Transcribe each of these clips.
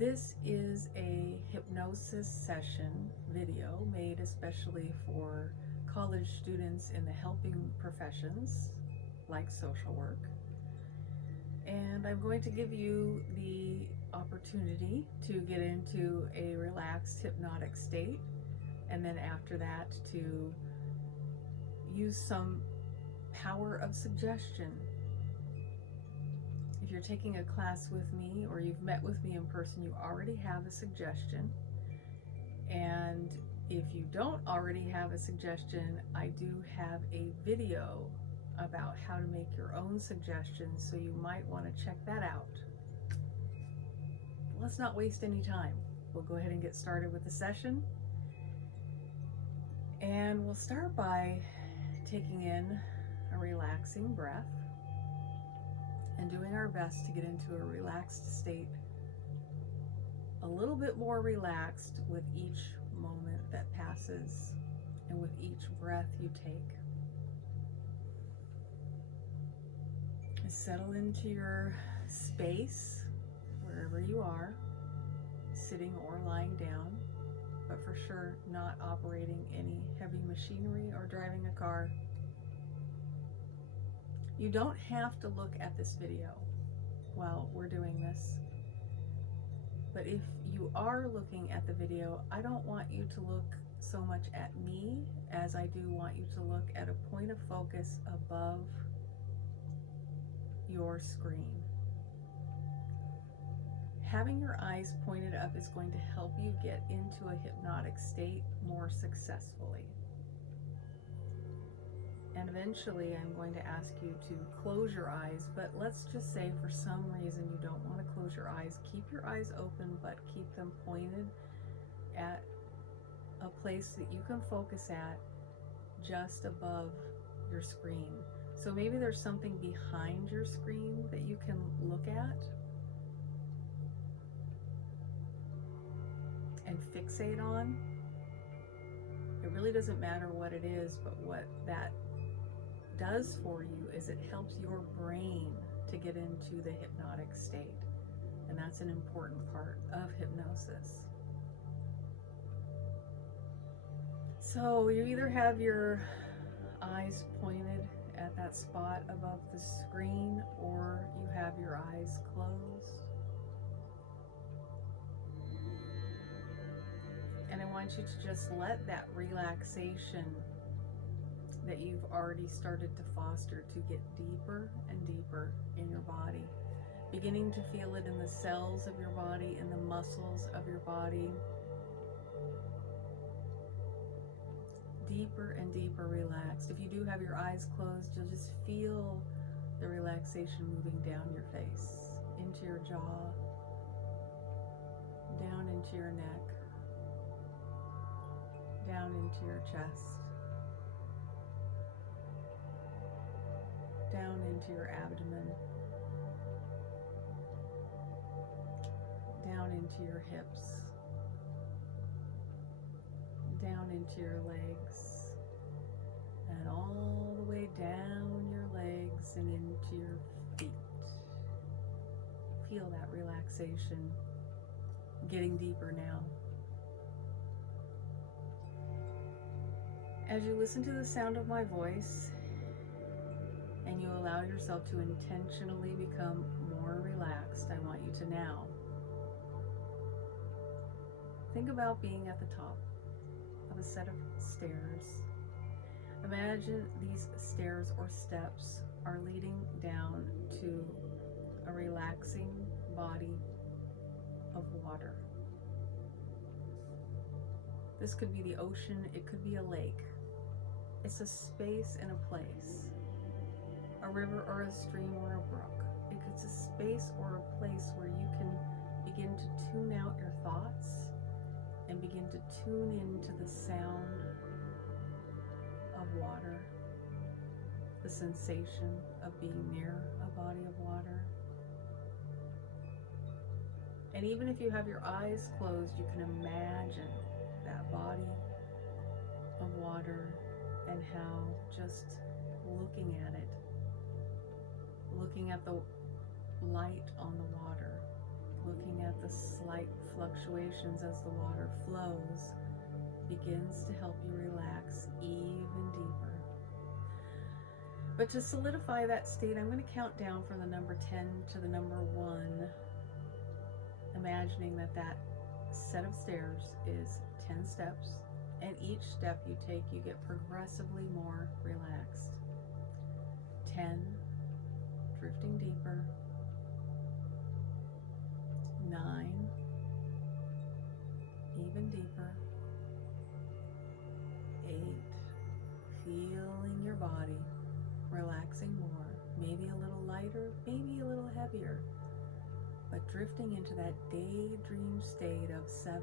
This is a hypnosis session video made especially for college students in the helping professions like social work. And I'm going to give you the opportunity to get into a relaxed hypnotic state, and then after that to use some power of suggestion. If you're taking a class with me or you've met with me in person, you already have a suggestion. And if you don't already have a suggestion, I do have a video about how to make your own suggestions, so you might want to check that out. Let's not waste any time. We'll go ahead and get started with the session. And we'll start by taking in a relaxing breath and doing our best to get into a relaxed state, a little bit more relaxed with each moment that passes and with each breath you take. Settle into your space wherever you are, sitting or lying down, but for sure not operating any heavy machinery or driving a car. You don't have to look at this video while we're doing this, but if you are looking at the video, I don't want you to look so much at me as I do want you to look at a point of focus above your screen. Having your eyes pointed up is going to help you get into a hypnotic state more successfully. And eventually I'm going to ask you to close your eyes, but let's just say for some reason you don't want to close your eyes. Keep your eyes open, but keep them pointed at a place that you can focus at just above your screen. So maybe there's something behind your screen that you can look at and fixate on. It really doesn't matter what it is, but what that does for you is it helps your brain to get into the hypnotic state. And that's an important part of hypnosis. So you either have your eyes pointed at that spot above the screen, or you have your eyes closed. And I want you to just let that relaxation that you've already started to foster to get deeper and deeper in your body, beginning to feel it in the cells of your body, in the muscles of your body. Deeper and deeper relaxed. If you do have your eyes closed, you'll just feel the relaxation moving down your face, into your jaw, down into your neck, down into your chest, down into your abdomen, down into your hips, down into your legs, and all the way down your legs and into your feet. Feel that relaxation getting deeper now. As you listen to the sound of my voice and you allow yourself to intentionally become more relaxed, I want you to now think about being at the top of a set of stairs. Imagine these stairs or steps are leading down to a relaxing body of water. This could be the ocean, it could be a lake. It's a space and a place, a river or a stream or a brook. It's a space or a place where you can begin to tune out your thoughts and begin to tune into the sound of water, the sensation of being near a body of water. And even if you have your eyes closed, you can imagine that body of water and how just looking at it, looking at the light on the water, Looking at the slight fluctuations as the water flows begins to help you relax even deeper. But to solidify that state, I'm going to count down from the number 10 to the number 1, imagining that set of stairs is 10 steps, and each step you take, you get progressively more relaxed. 10, drifting deeper. 9, even deeper. 8, feeling your body relaxing more, maybe a little lighter, maybe a little heavier, but drifting into that daydream state of 7,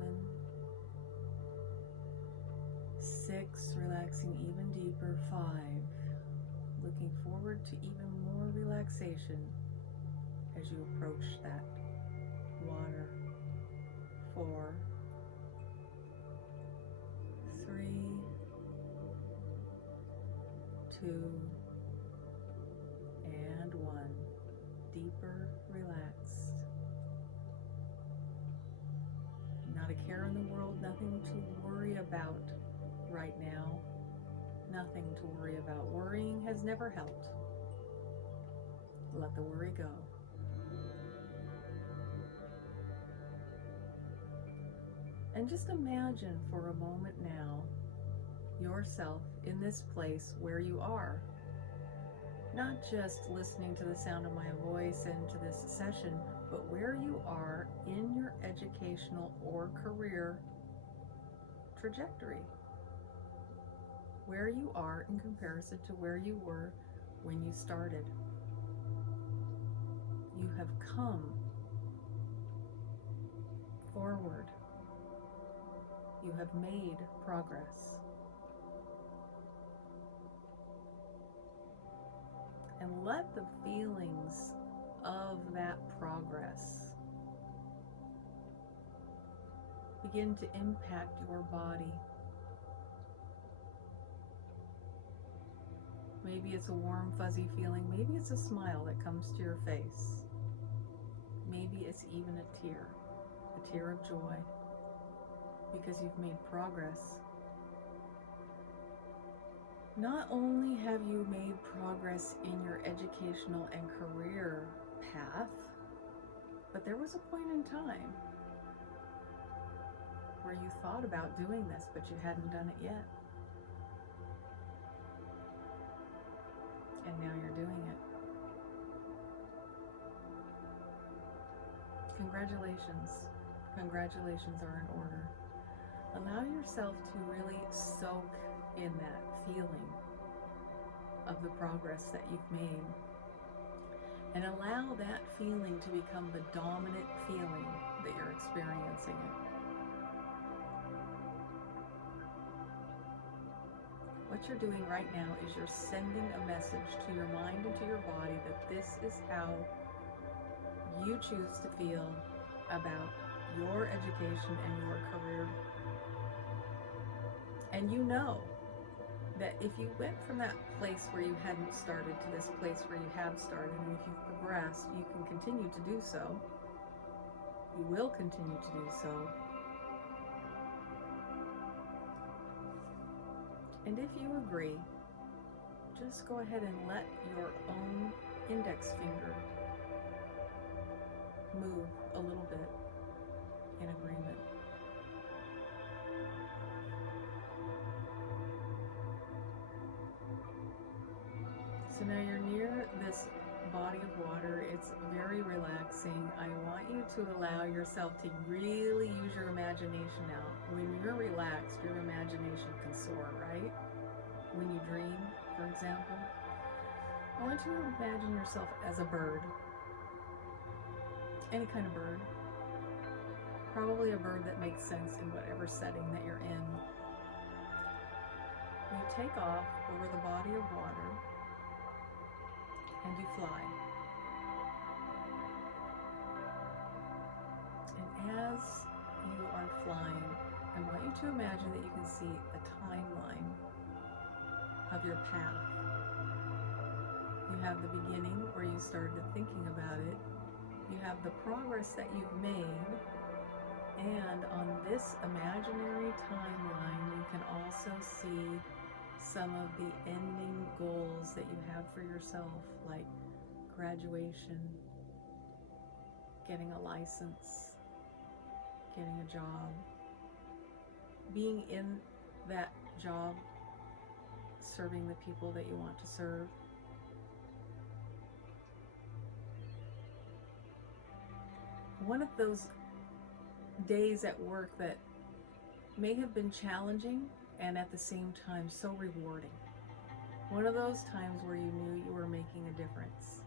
6, relaxing even deeper. 5, looking forward to even more relaxation as you approach that water. 4, 3, 2, and 1. Deeper, relaxed. Not a care in the world, nothing to worry about right now. Nothing to worry about. Worrying has never helped. Let the worry go. And just imagine for a moment now yourself in this place where you are. Not just listening to the sound of my voice and to this session, but where you are in your educational or career trajectory. Where you are in comparison to where you were when you started. You have come forward. You have made progress. And let the feelings of that progress begin to impact your body. Maybe it's a warm, fuzzy feeling. Maybe it's a smile that comes to your face. Maybe it's even a tear of joy, because you've made progress. Not only have you made progress in your educational and career path, but there was a point in time where you thought about doing this, but you hadn't done it yet. And now you're doing it. Congratulations. Congratulations are in order. Allow yourself to really soak in that feeling of the progress that you've made. And allow that feeling to become the dominant feeling that you're experiencing it. What you're doing right now is you're sending a message to your mind and to your body that this is how you choose to feel about your education and your career. And you know that if you went from that place where you hadn't started to this place where you have started, and if you've progressed, you can continue to do so. You will continue to do so. And if you agree, just go ahead and let your own index finger move a little bit in agreement. So now you're near this body of water. It's very relaxing. I want you to allow yourself to really use your imagination now. When you're relaxed, your imagination can soar, right? When you dream, for example, I want you to imagine yourself as a bird. Any kind of bird. Probably a bird that makes sense in whatever setting that you're in. You take off over the body of water and you fly. And as you are flying, I want you to imagine that you can see a timeline of your path. You have the beginning where you started thinking about it, You have the progress that you've made, and on this imaginary timeline, you can also see some of the ending goals that you have for yourself, like graduation, getting a license, getting a job, being in that job, serving the people that you want to serve. One of those days at work that may have been challenging and at the same time so rewarding. One of those times where you knew you were making a difference.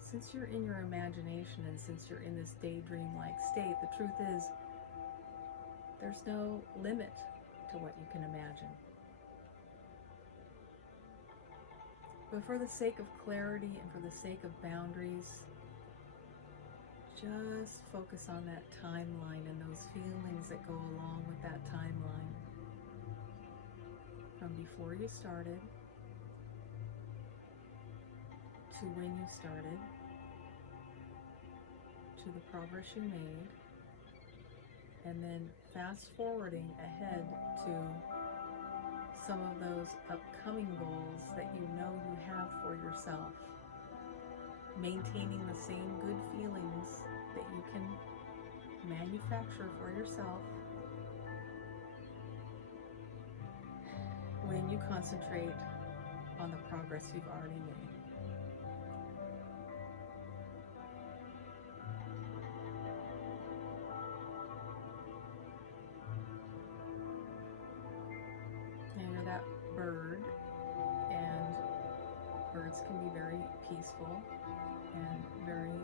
Since you're in your imagination and since you're in this daydream-like state, the truth is there's no limit to what you can imagine. But for the sake of clarity and for the sake of boundaries, just focus on that timeline and those feelings that go along with that timeline. From before you started to when you started, to the progress you made, and then fast forwarding ahead to some of those upcoming goals that you know you have for yourself. Maintaining the same good feelings that you can manufacture for yourself when you concentrate on the progress you've already made. And you're that bird, and birds can be very peaceful and very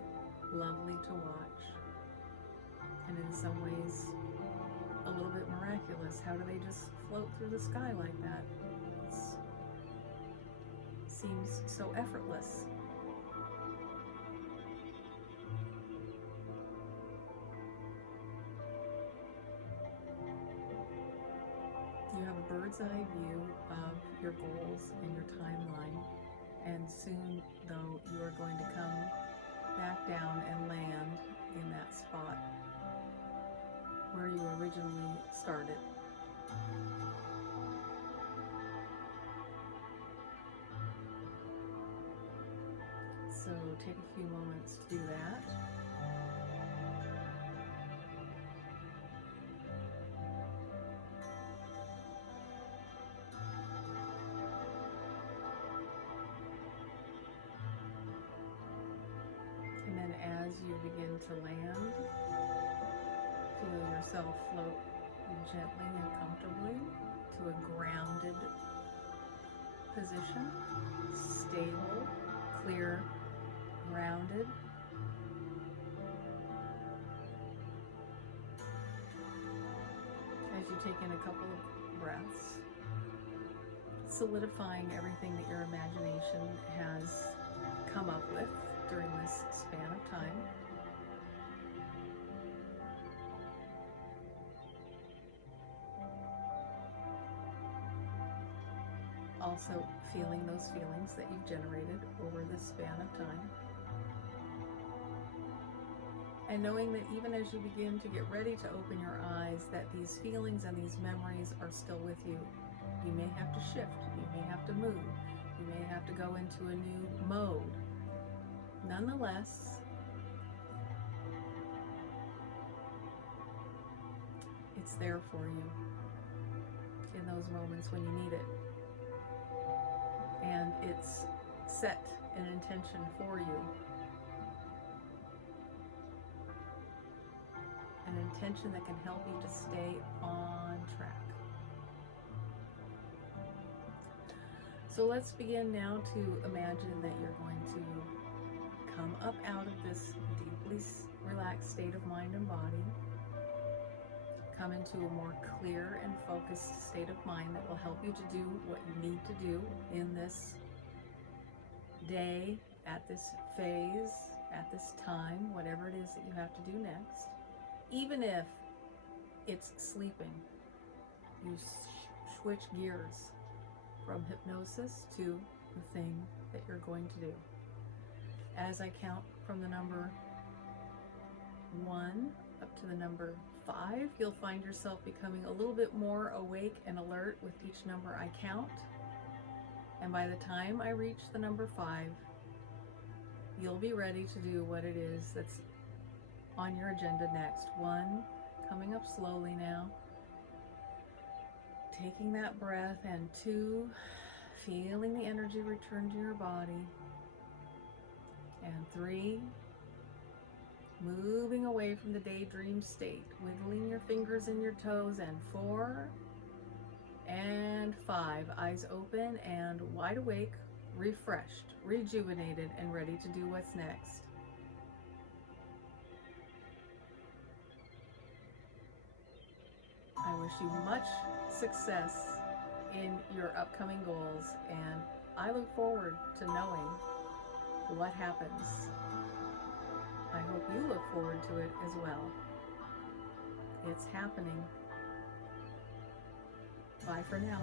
lovely to watch, and in some ways a little bit miraculous. How do they just float through the sky like that? It seems so effortless. You have a bird's eye view of your goals and your timeline, and soon, though, you are going to come back down and land in that spot where you originally started. So take a few moments to do that. And then as you begin to land, feel yourself float gently and comfortably to a grounded position, stable, clear, grounded. As you take in a couple of breaths, solidifying everything that your imagination has come up with during this span of time. Also feeling those feelings that you've generated over this span of time. And knowing that even as you begin to get ready to open your eyes, that these feelings and these memories are still with you. You may have to shift, you may have to move, you may have to go into a new mode. Nonetheless, it's there for you in those moments when you need it. And it's set an intention for you. An intention that can help you to stay on track. So let's begin now to imagine that you're going to come up out of this deeply relaxed state of mind and body. Come into a more clear and focused state of mind that will help you to do what you need to do in this day, at this phase, at this time, whatever it is that you have to do next. Even if it's sleeping, you switch gears from hypnosis to the thing that you're going to do. As I count from the number 1 up to the number 5. You'll find yourself becoming a little bit more awake and alert with each number I count. And by the time I reach the number 5, you'll be ready to do what it is that's on your agenda next. 1, coming up slowly now. Taking that breath, and 2, feeling the energy return to your body. And 3, moving away from the daydream state, wiggling your fingers and your toes. And 4, and 5, eyes open and wide awake, refreshed, rejuvenated, and ready to do what's next. I wish you much success in your upcoming goals, and I look forward to knowing what happens. I hope you look forward to it as well. It's happening. Bye for now.